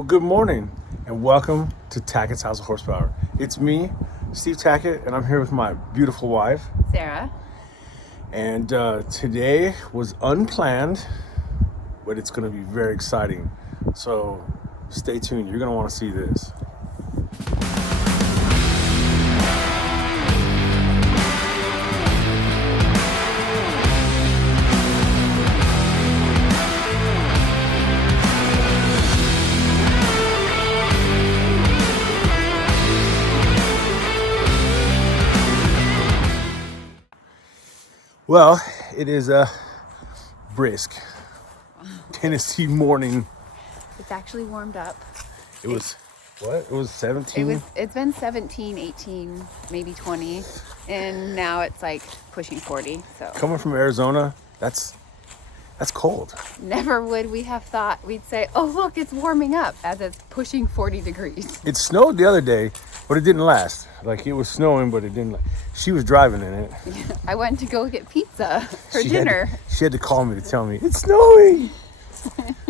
Well, good morning and welcome to Tackett's House of Horsepower. It's me, Steve Tackett, and I'm here with my beautiful wife, Sarah. And today was unplanned, but it's going to be very exciting. So stay tuned. You're going to want to see this. Well, it is a brisk Tennessee morning. It's actually warmed up. It was, what? It was 17? It's been 17, 18, maybe 20. And now it's like pushing 40. So Coming from Arizona, that's cold. never would we have thought we'd say, oh, look, it's warming up as it's pushing 40 degrees. It snowed the other day, but it didn't last. Like, it was snowing, but it didn't. She was driving in it. I went to go get pizza for dinner. She had to call me to tell me, it's snowing.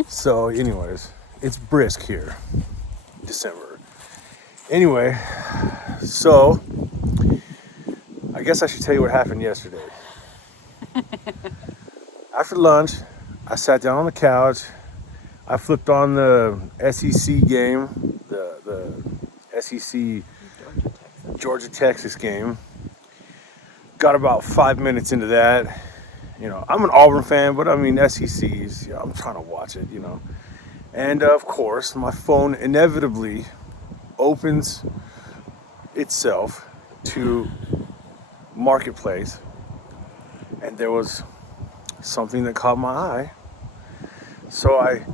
So, anyways, it's brisk here. December. Anyway, so, I guess I should tell you what happened yesterday. After lunch, I sat down on the couch. I flipped on the SEC game, the SEC Georgia-Texas game. Got about 5 minutes into that. You know, I'm an Auburn fan, but I mean, SEC's, you know, I'm trying to watch it, you know. And of course, my phone inevitably opens itself to Marketplace. And there was something that caught my eye. So I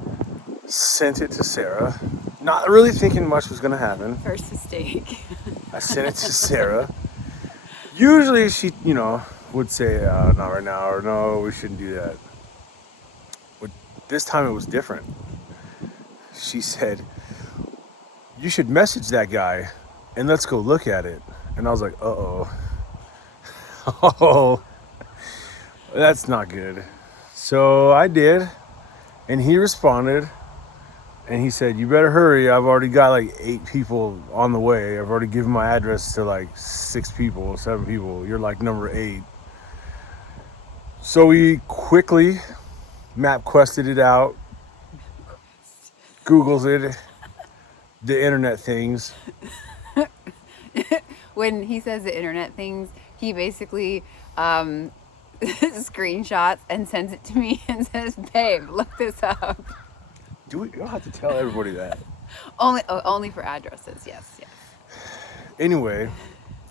sent it to Sarah, not really thinking much was gonna happen. First mistake. I sent it to Sarah. Usually she, you know, would say, not right now, or no, we shouldn't do that. But this time it was different. She said, you should message that guy and let's go look at it. And I was like, uh-oh. Oh, that's not good. So I did, and he responded, and he said, you better hurry. I've already got like 8 people on the way. I've already given my address to like 6 people, 7 people. You're like number 8. So we quickly MapQuested it out, Googles it, the internet things. When he says the internet things, he basically screenshots and sends it to me and says, babe, look this up. You don't have to tell everybody that. Only for addresses, yes. Anyway,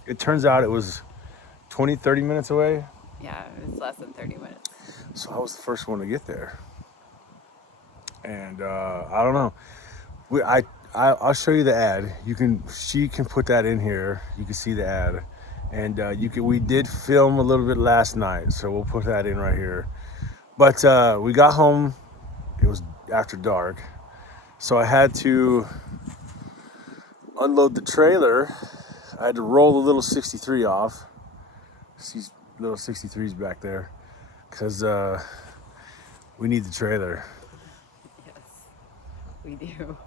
it turns out it was 20, 30 minutes away. Yeah, it's less than 30 minutes. So I was the first one to get there. And I don't know. I'll show you the ad. She can put that in here. You can see the ad. And we did film a little bit last night, so we'll put that in right here. But we got home. It was after dark, so I had to unload the trailer. I had to roll the little 63 off. See little 63s back there, because we need the trailer. Yes, we do.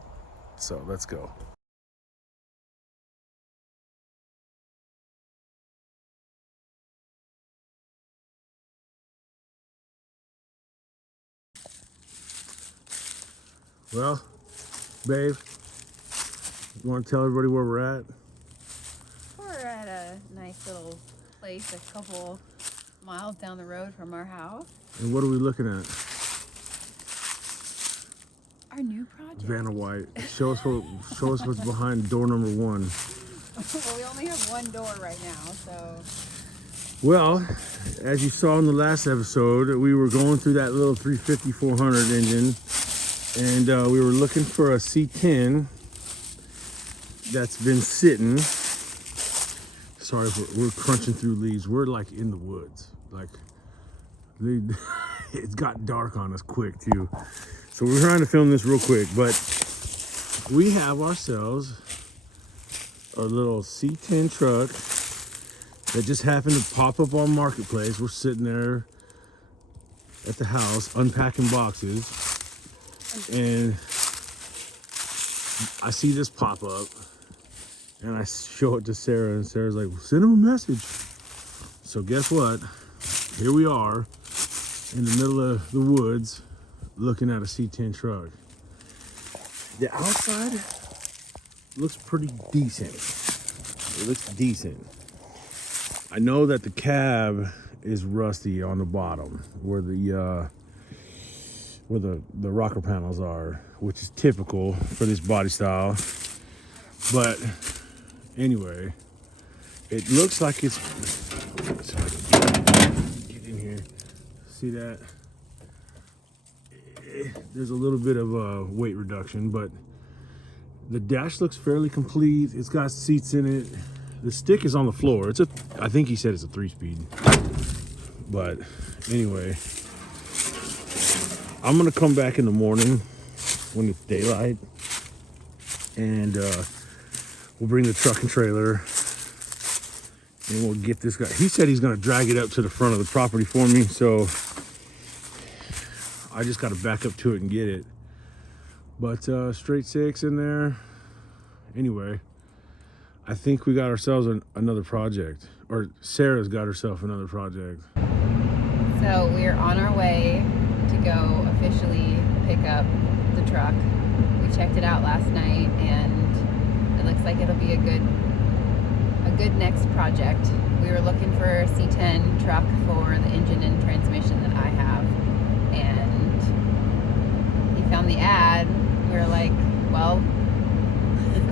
So let's go. Well, babe, you want to tell everybody where we're at? We're at a nice little place a couple miles down the road from our house. And what are we looking at? Our new project. Vanna White. Show us what's behind door number 1. Well, we only have one door right now, so. Well, as you saw in the last episode, we were going through that little 350-400 engine, and we were looking for a C10 that's been sitting. Sorry if we're crunching through leaves. We're like in the woods. Like, it's got dark on us quick too. So we're trying to film this real quick, but we have ourselves a little C10 truck that just happened to pop up on Marketplace. We're sitting there at the house unpacking boxes, and I see this pop up, and I show it to Sarah, and Sarah's like, well, send him a message. So guess what? Here we are in the middle of the woods looking at a C10 truck. The outside looks pretty decent. It looks decent. I know that the cab is rusty on the bottom where the rocker panels are, which is typical for this body style. But anyway, it looks like it's, so I can get in here. See that? There's a little bit of weight reduction, but the dash looks fairly complete. It's got seats in it. The stick is on the floor. I think he said it's a 3-speed. But anyway, I'm gonna come back in the morning when it's daylight, and we'll bring the truck and trailer, and we'll get this guy. He said he's gonna drag it up to the front of the property for me, so I just gotta back up to it and get it. But straight 6 in there. Anyway, I think we got ourselves another project, or Sarah's got herself another project. So we're on our way to go officially pick up the truck. We checked it out last night, and it looks like it'll be a good next project. We were looking for a C10 truck for the engine and transmission that I have, and he found the ad. We were like, well,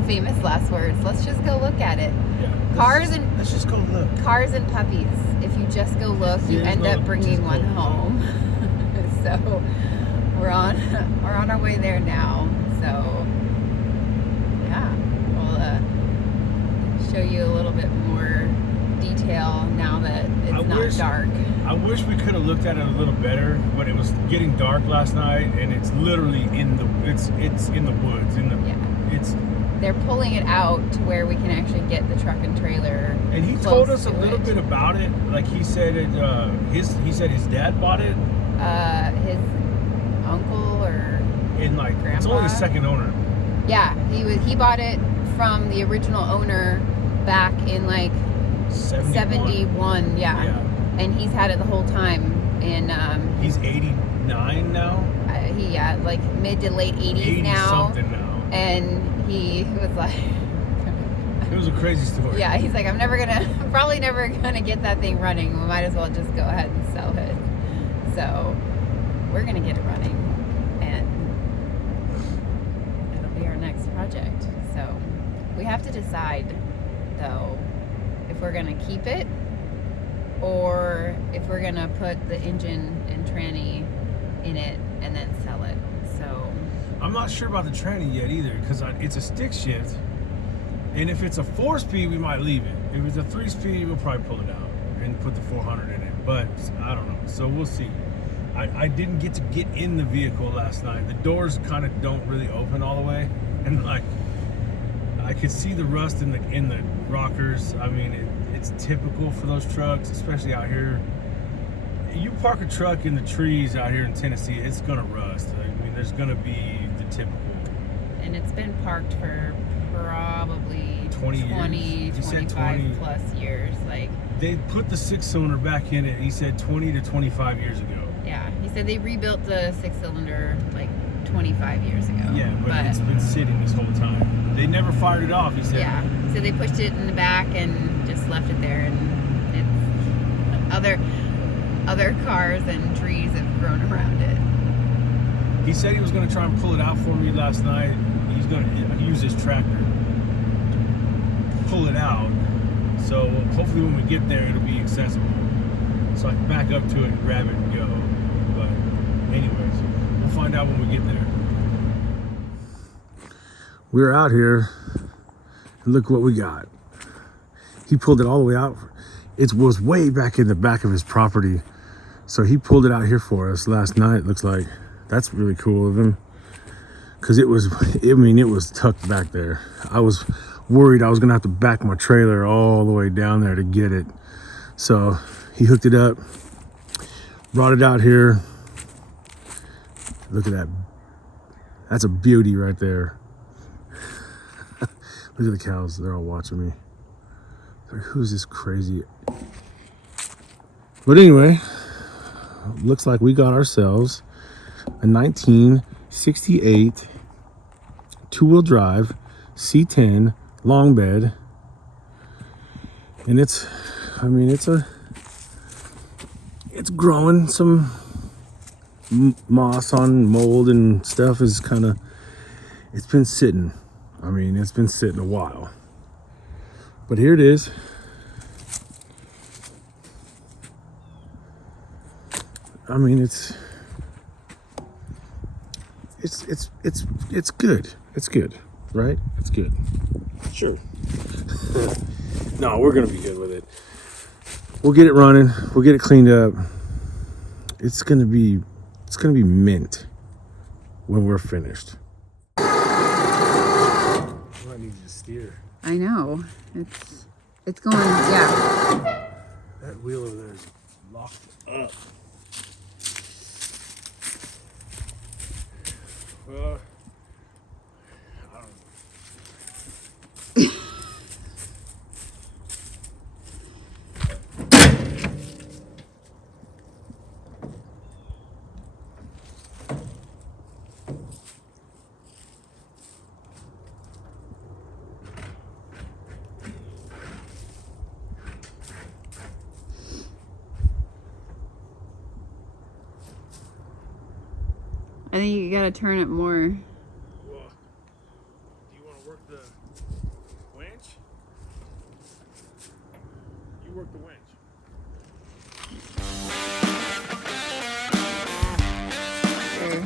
famous last words, let's just go look at it. Yeah, let's just go look. Cars and puppies. If you just go look, you end up bringing one home. So we're on our way there now. So yeah, we'll show you a little bit more detail now that it's not dark. I wish we could have looked at it a little better, but it was getting dark last night, and it's literally in the it's in the woods. They're pulling it out to where we can actually get the truck and trailer. And he told us a little bit about it. Like he said he said his dad bought it. His uncle or grandpa. It's only the second owner. Yeah, he bought it from the original owner back in 71. Yeah. And he's had it the whole time. And he's 89 now. Mid to late 80s now. Something now. And he was like, it was a crazy story. Yeah, he's like, probably never gonna get that thing running. We might as well just go ahead and sell it. So we're gonna get it running, and it'll be our next project. So we have to decide though if we're gonna keep it or if we're gonna put the engine and tranny in it and then sell it. So I'm not sure about the tranny yet either, because it's a stick shift, and if it's a 4-speed we might leave it. If it's a 3-speed we'll probably pull it out and put the 400 in it, but I don't know, so we'll see. I didn't get to get in the vehicle last night. The doors kind of don't really open all the way, and I could see the rust in the rockers. I mean, it's typical for those trucks, especially out here. You park a truck in the trees out here in Tennessee, it's gonna rust. I mean, there's gonna be the typical. And it's been parked for probably 20 25 plus years. They put the 6-cylinder back in it. He said 20 to 25 years ago. Yeah, he said they rebuilt the 6-cylinder 25 years ago. Yeah, but it's been sitting this whole time. They never fired it off, he said. Yeah, so they pushed it in the back and just left it there, and it's other cars and trees have grown around it. He said he was going to try and pull it out for me last night. He's going to use his tractor to pull it out. So hopefully when we get there, it'll be accessible. So I can back up to it and grab it and go. But anyways, we'll find out when we get there. We're out here, and look what we got. He pulled it all the way out. It was way back in the back of his property. So he pulled it out here for us last night, looks like. That's really cool of him. Because it was tucked back there. I was worried I was going to have to back my trailer all the way down there to get it. So he hooked it up, brought it out here. Look at that. That's a beauty right there. Look at the cows. They're all watching me. They're like, who's this crazy? But anyway, looks like we got ourselves a 1968 two-wheel drive C10 Longbed. And it's growing. Some moss on mold and stuff is it's been sitting. It's been sitting a while. But here it is. It's good. It's good, right? It's good. Sure. No, we're gonna be good with it. We'll get it running. We'll get it cleaned up. It's gonna be mint when we're finished. I need you to steer. I know. It's going, yeah. That wheel over there is locked up. Well, I don't know. I think you gotta turn it more. Well, do you want to work the winch? You work the winch. There.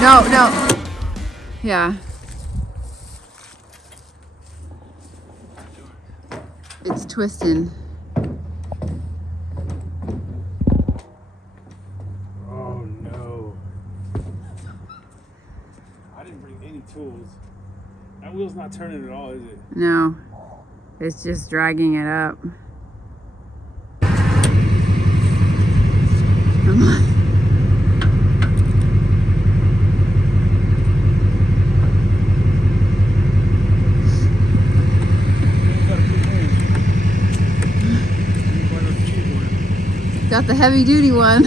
No. Yeah. It's twisting. Oh no. I didn't bring any tools. That wheel's not turning at all, is it? No. It's just dragging it up. Got the heavy duty one.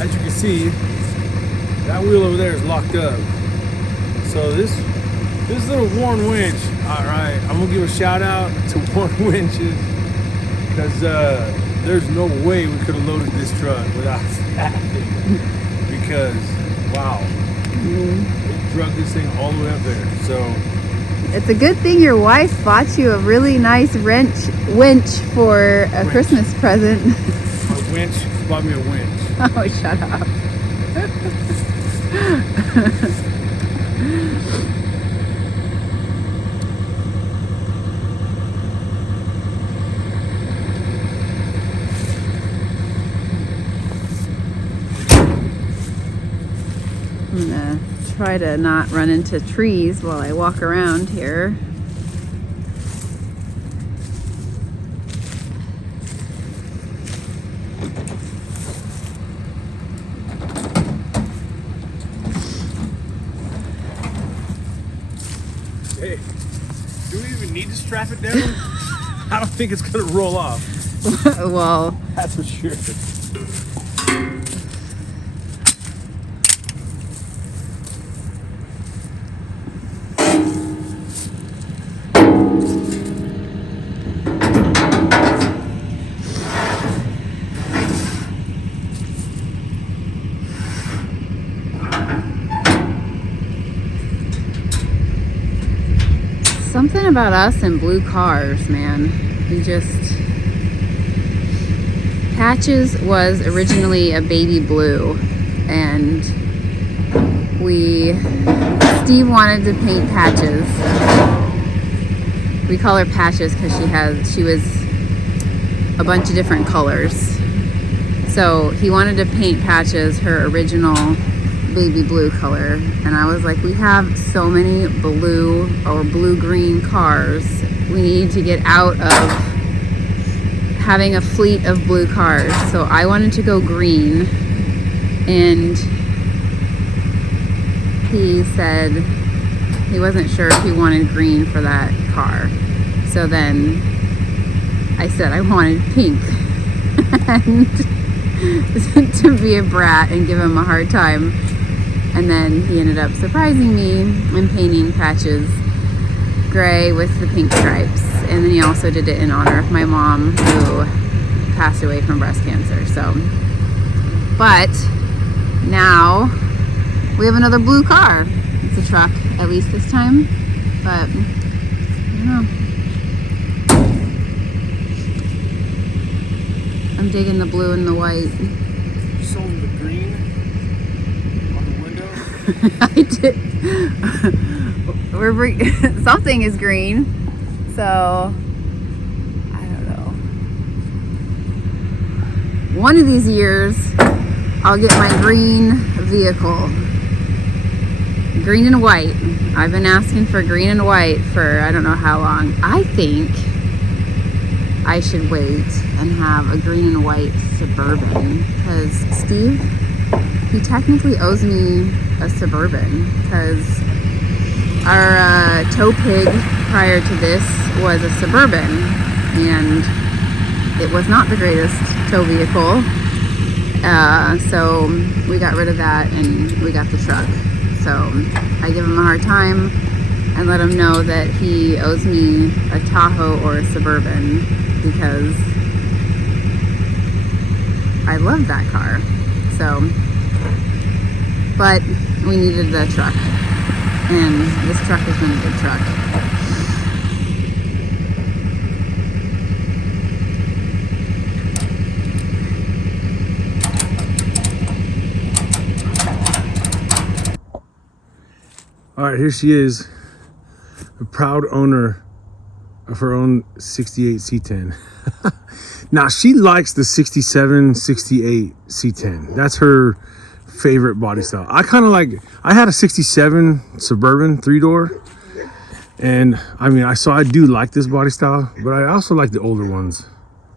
As you can see, that wheel over there is locked up. So this little Warren winch, all right, I'm gonna give a shout out to Warren winches, because there's no way we could have loaded this truck without that thing. Because wow, it drug this thing all the way up there. So It's a good thing your wife bought you a really nice winch for a Christmas present. my winch bought me a winch. Oh, shut up. I'm gonna try to not run into trees while I walk around here. Hey, do we even need to strap it down? I don't think it's gonna roll off. Well, That's for sure. something about us and blue cars, man. We just... Patches was originally a baby blue, and Steve wanted to paint Patches. We call her Patches because she was a bunch of different colors. So he wanted to paint Patches her original baby blue color, and I was like, we have so many blue or blue-green cars. We need to get out of having a fleet of blue cars. So I wanted to go green, and he said he wasn't sure if he wanted green for that car. So then I said I wanted pink. And to be a brat and give him a hard time. And then he ended up surprising me and painting Patches gray with the pink stripes. And then he also did it in honor of my mom, who passed away from breast cancer. So, but now we have another blue car. It's a truck, at least this time. But I don't know. I'm digging the blue and the white. You sold the green on the window? I did. Something is green, so I don't know. One of these years, I'll get my green vehicle. Green and white. I've been asking for green and white for I don't know how long. I think I should wait and have a green and white Suburban, because Steve, he technically owes me a Suburban, because our tow pig prior to this was a Suburban, and it was not the greatest tow vehicle. So we got rid of that and we got the truck. So I give him a hard time and let him know that he owes me a Tahoe or a Suburban, because I love that car. So, but we needed the truck, and this truck has been a good truck. All right, here she is, a proud owner of her own 68 C10. Now, she likes the 67, 68 C10. That's her favorite body style. I had a 67 Suburban 3-door. And I mean, I do like this body style, but I also like the older ones.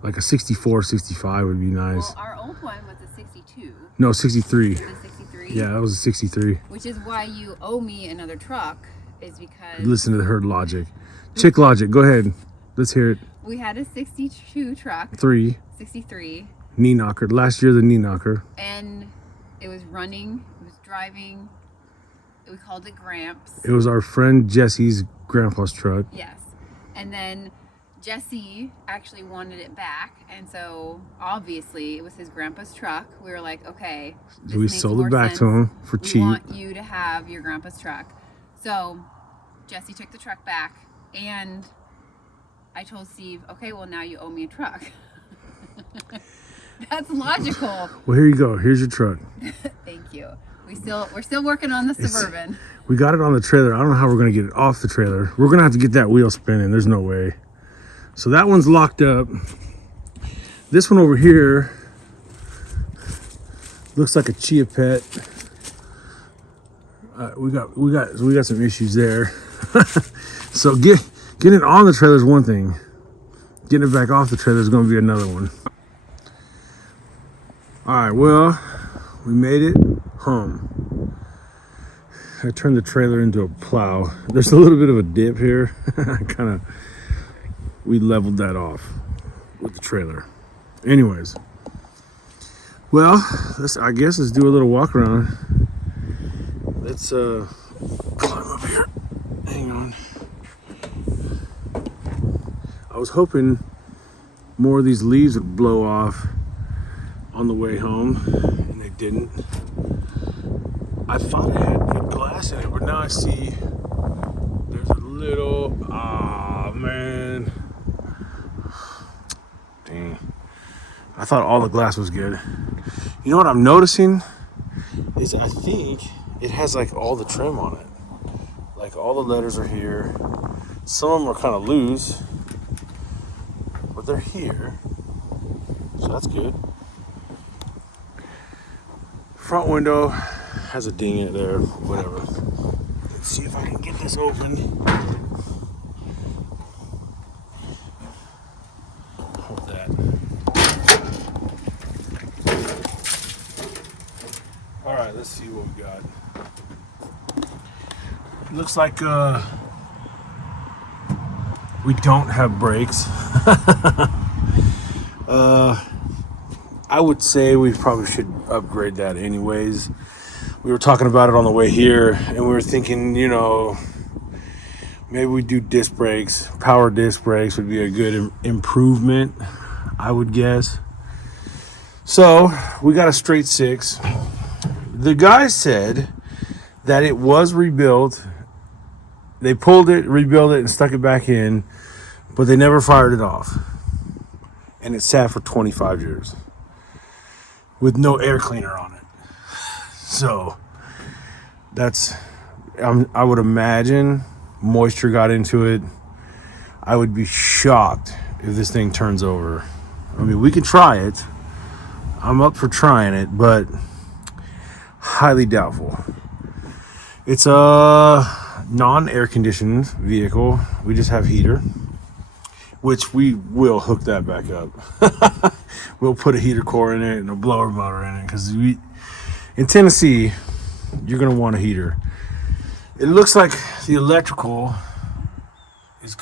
Like a 64, 65 would be nice. Well, our old one was a 62. No, 63. Was it 63? Yeah, that was a 63. Which is why you owe me another truck, is because... Listen to her logic. Chick logic, go ahead. Let's hear it. we had a 62 truck. 63. Knee knocker. Last year, the knee knocker. And it was running, it was driving. We called it Gramps. It was our friend Jesse's grandpa's truck. Yes. And then Jesse actually wanted it back, and so obviously it was his grandpa's truck. We were like, okay, this We makes sold more it back sense. to him for cheap. We want you to have your grandpa's truck. So Jesse took the truck back, and I told Steve, okay, well, now you owe me a truck. That's logical. Well, here you go. Here's your truck. Thank you. We're still working on the Suburban. We got it on the trailer. I don't know how we're going to get it off the trailer. We're going to have to get that wheel spinning. There's no way. So that one's locked up. This one over here looks like a Chia Pet. We got some issues there. So getting it on the trailer is one thing. Getting it back off the trailer is going to be another one. All right, well, we made it home. I turned the trailer into a plow. There's a little bit of a dip here. We leveled that off. with the trailer. Anyways, well, I guess let's do a little walk around. Let's climb up here. Hang on. I was hoping more of these leaves would blow off on the way home, and they didn't. I thought it had good glass in it, but now I see there's a little, man. Dang. I thought all the glass was good. You know what I'm noticing is I think it has like all the trim on it. Like all the letters are here. Some of them are kind of loose, but they're here. So that's good. Front window has a ding in it there, whatever. Let's see if I can get this open. Hold that. All right, let's see what we got. Looks like we don't have brakes. I would say we probably should upgrade that anyways. We were talking about it on the way here, and we were thinking, you know, maybe we do disc brakes. Power disc brakes would be a good improvement, I would guess. So we got a straight 6. The guy said that it was rebuilt. They pulled it, rebuilt it, and stuck it back in, but they never fired it off. And it sat for 25 years with no air cleaner on it. So that's, I would imagine moisture got into it. I would be shocked if this thing turns over. I mean, we can try it. I'm up for trying it, but highly doubtful. It's a non-air conditioned vehicle. We just have heater, which we will hook that back up. We'll put a heater core in it and a blower motor in it, because in Tennessee, you're gonna want a heater. It looks like the electrical is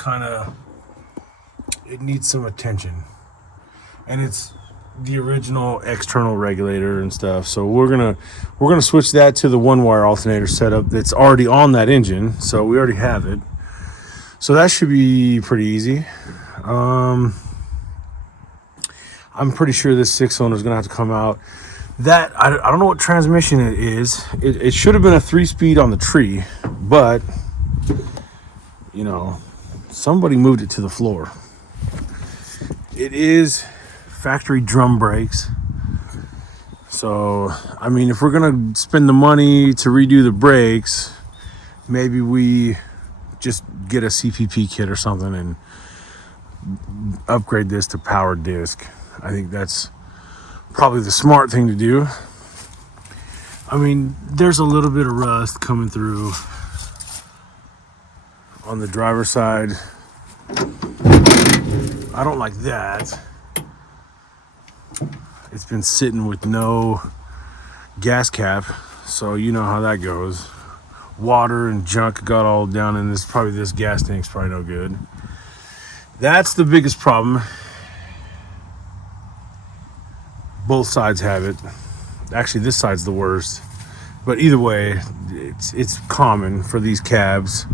it needs some attention, and it's the original external regulator and stuff. So we're gonna switch that to the 1-wire alternator setup that's already on that engine. So we already have it. So that should be pretty easy. I'm pretty sure this 6-cylinder is gonna have to come out. That I don't know what transmission it is. It should have been a 3-speed on the tree, but you know, somebody moved it to the floor. It is factory drum brakes. So I mean, if we're gonna spend the money to redo the brakes, maybe we just get a CPP kit or something and upgrade this to power disc. I think that's probably the smart thing to do. I mean, there's a little bit of rust coming through on the driver's side. I don't like that. It's been sitting with no gas cap, so you know how that goes. Water and junk got all down in this. Probably this gas tank's probably no good. That's the biggest problem. Both sides have it. Actually, this side's the worst. But either way, it's common for these cabs.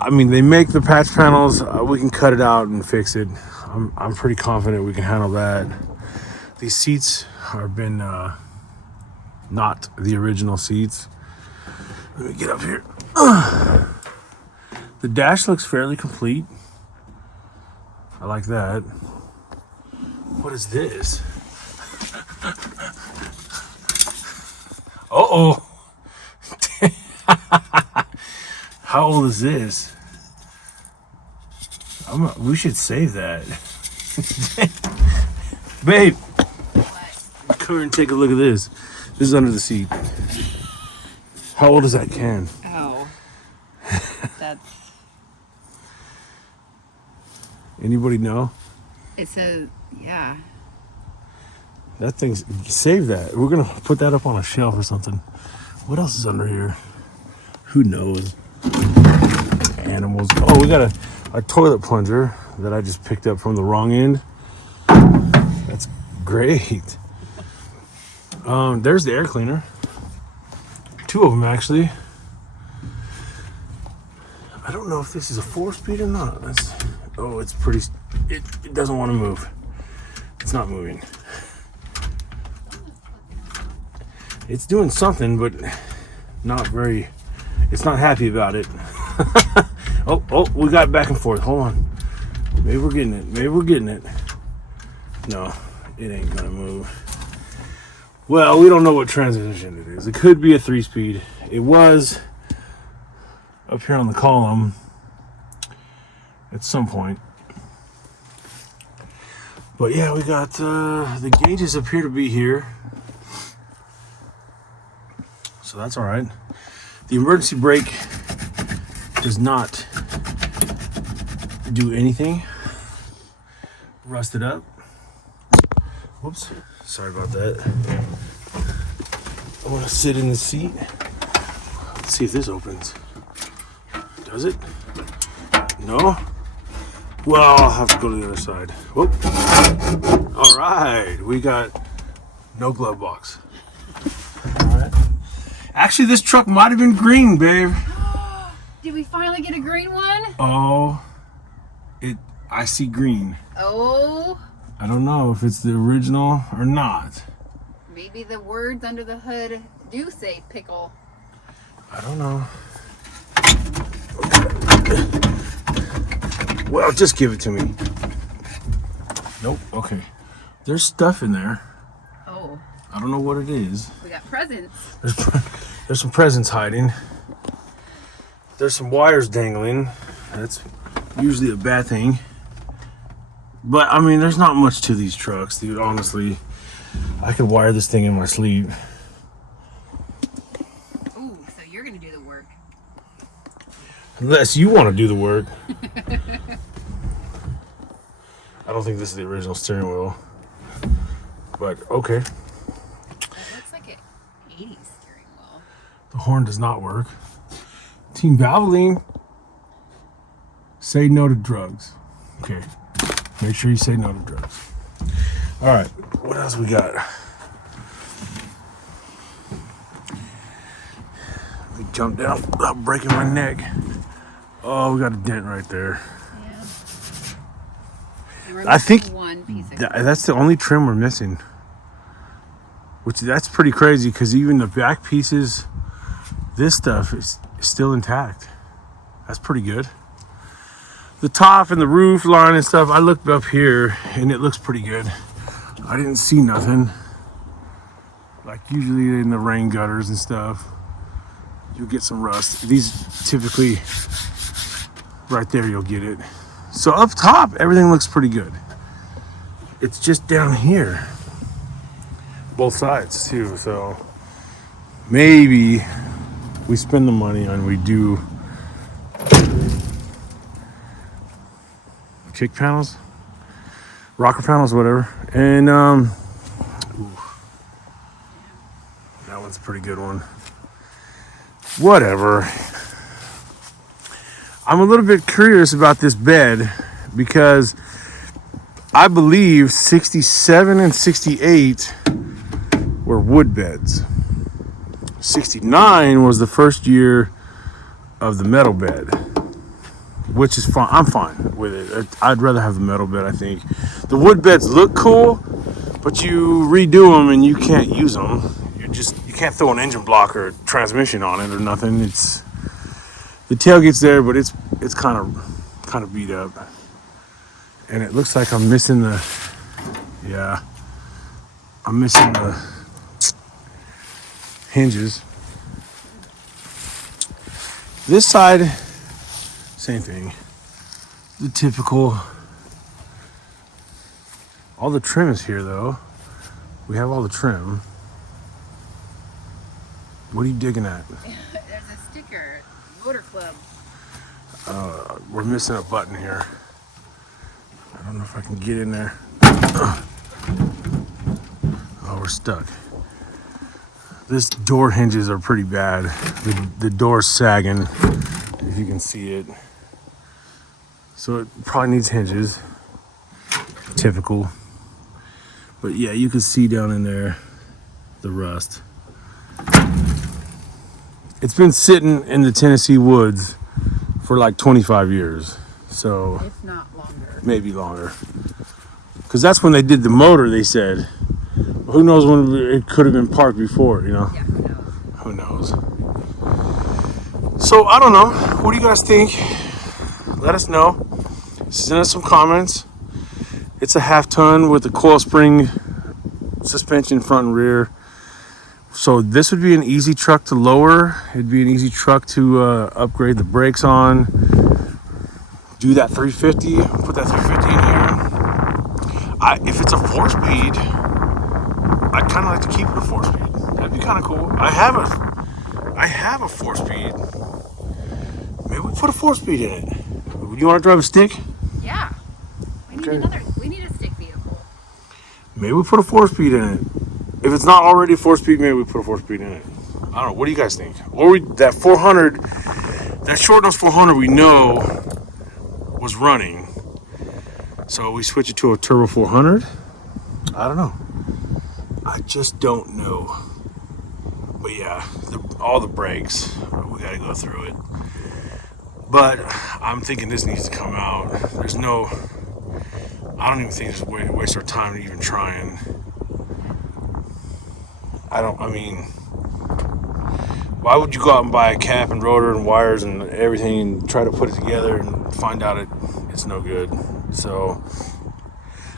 I mean, they make the patch panels. We can cut it out and fix it. I'm pretty confident we can handle that. These seats have been not the original seats. Let me get up here. The dash looks fairly complete. I like that. What is this? Uh-oh. How old is this? We should save that. Babe. What? Come here and take a look at this. This is under the seat. How old is that can? Oh. That's... Anybody know? It says, yeah. That thing's... Save that. We're going to put that up on a shelf or something. What else is under here? Who knows? Animals. Oh, we got a toilet plunger that I just picked up from the wrong end. That's great. There's the air cleaner. 2 of them actually. I don't know if this is a 4-speed or not. It's pretty. It doesn't want to move. It's not moving. It's doing something, but not very. It's not happy about it. oh, we got back and forth. Hold on. Maybe we're getting it. No, it ain't gonna move. Well, we don't know what transmission it is. It could be a 3-speed. It was up here on the column at some point. But yeah, we got the gauges appear to be here. So that's all right. The emergency brake does not do anything. Rusted up. Whoops. Sorry about that. I want to sit in the seat. Let's see if this opens. Does it? No? Well, I'll have to go to the other side. Whoop. All right. We got no glove box. All right. Actually, this truck might have been green, babe. Did we finally get a green one? Oh, I see green. Oh. I don't know if it's the original or not. Maybe the words under the hood do say pickle. I don't know. Well, just give it to me. Nope. Okay. There's stuff in there. Oh. I don't know what it is. We got presents. There's some presents hiding. There's some wires dangling. That's usually a bad thing. But I mean, there's not much to these trucks, dude. Honestly, I could wire this thing in my sleep. Ooh, so you're gonna do the work. Unless you want to do the work. I don't think this is the original steering wheel. But okay. That looks like an 80s steering wheel. The horn does not work. Team Valvoline. Say no to drugs. Okay. Make sure you say no to drugs. All right. What else we got? We jumped down without breaking my neck. Oh, we got a dent right there. Yeah. I think one piece of that's the only trim we're missing. That's pretty crazy because even the back pieces, this stuff is still intact. That's pretty good. The top and the roof line and stuff, I looked up here and it looks pretty good. I didn't see nothing. Like usually in the rain gutters and stuff, you'll get some rust. These typically, right there you'll get it. So up top, everything looks pretty good. It's just down here, both sides too. So maybe we spend the money and we do kick panels, rocker panels, whatever. And ooh, that one's a pretty good one. Whatever. I'm a little bit curious about this bed because I believe 67 and 68 were wood beds. 69 was the first year of the metal bed, which is fine. I'm fine with it. I'd rather have the metal bed, I think. The wood beds look cool, but you redo them and you can't use them. You can't throw an engine block or a transmission on it or nothing. The tailgate's there, but it's kind of beat up. And it looks like I'm missing the hinges. This side, same thing. The typical. All the trim is here though. We have all the trim. What are you digging at? There's a sticker, Motor Club. We're missing a button here. I don't know if I can get in there. Oh, we're stuck. This door hinges are pretty bad. The door's sagging, if you can see it. So it probably needs hinges. Typical. But yeah, you can see down in there the rust. It's been sitting in the Tennessee woods for like 25 years. So If not longer. maybe longer. Because that's when they did the motor, they said. Who knows when it could have been parked before, you know? Yeah, who knows? Who knows? So I don't know. What do you guys think? Let us know. Send us some comments. It's a half ton with a coil spring suspension front and rear. So this would be an easy truck to lower. It'd be an easy truck to upgrade the brakes on. Do that 350. Put that 350 in here. If it's a 4-speed, I'd kind of like to keep it a 4-speed. That'd be kind of cool. I have a 4-speed. Maybe we put a 4-speed in it. You want to drive a stick? Yeah. We need a stick vehicle. Maybe we put a 4-speed in it. If it's not already a 4-speed, maybe we put a 4-speed in it. I don't know. What do you guys think? Or that 400, that short nose 400 we know was running. So we switch it to a turbo 400? I don't know. I just don't know. But yeah, all the brakes, we got to go through it. But I'm thinking this needs to come out. I don't even think there's a way to waste our time even trying. Why would you go out and buy a cap and rotor and wires and everything and try to put it together and find out it's no good? So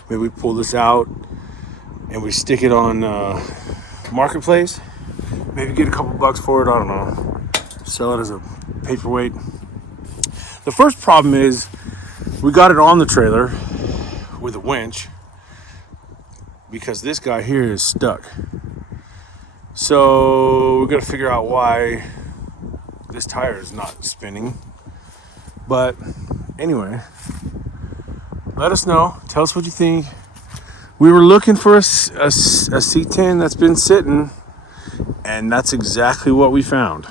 maybe we pull this out and we stick it on Marketplace. Maybe get a couple bucks for it, I don't know. Sell it as a paperweight. The first problem is we got it on the trailer with a winch because this guy here is stuck. So we're gonna figure out why this tire is not spinning. But anyway, let us know. Tell us what you think. We were looking for a C10 that's been sitting, and that's exactly what we found.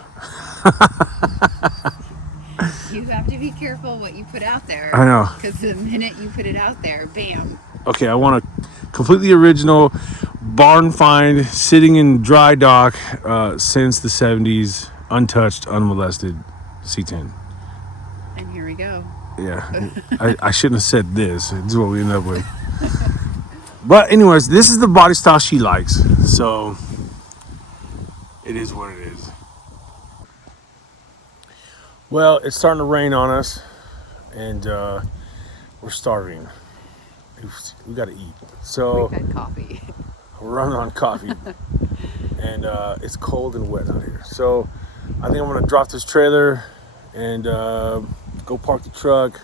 You have to be careful what you put out there. I know. Because the minute you put it out there, bam. Okay, I want a completely original barn find sitting in dry dock since the 70s, untouched, unmolested C10. And here we go. Yeah, I shouldn't have said this. This is what we ended up with. But anyways, this is the body style she likes. So it is what it is. Well, it's starting to rain on us, and we're starving. We got to eat. So We've had coffee. we're running on coffee, and it's cold and wet out here. So I think I'm gonna drop this trailer and go park the truck,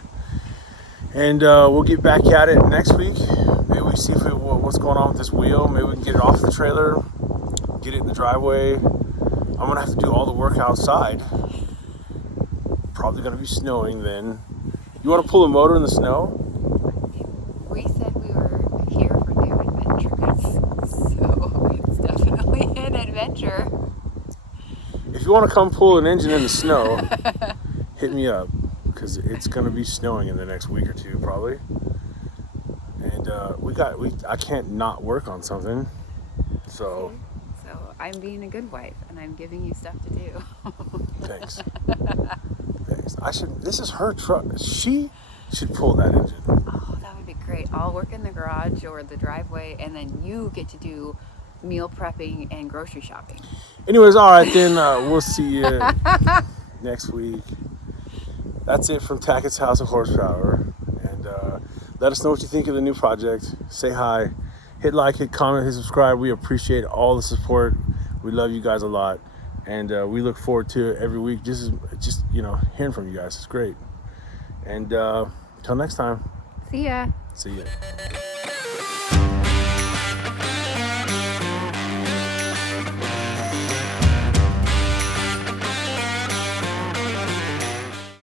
and we'll get back at it next week. Maybe we see what's going on with this wheel. Maybe we can get it off the trailer, get it in the driveway. I'm gonna have to do all the work outside. Probably gonna be snowing then. You want to pull a motor in the snow? We said we were here for new adventures, so it's definitely an adventure. If you want to come pull an engine in the snow, hit me up, because it's going to be snowing in the next week or two probably. And I can't not work on something. So I'm being a good wife, and I'm giving you stuff to do. thanks. This is her truck. She should pull that engine. Oh, that would be great. I'll work in the garage or the driveway, and then you get to do meal prepping and grocery shopping. Anyways, all right, then we'll see you next week. That's it from Tackett's House of Horsepower. And let us know what you think of the new project. Say hi. Hit like, hit comment, hit subscribe. We appreciate all the support. We love you guys a lot. And we look forward to it every week. Just hearing from you guys. It's great. And till next time. See ya. See ya.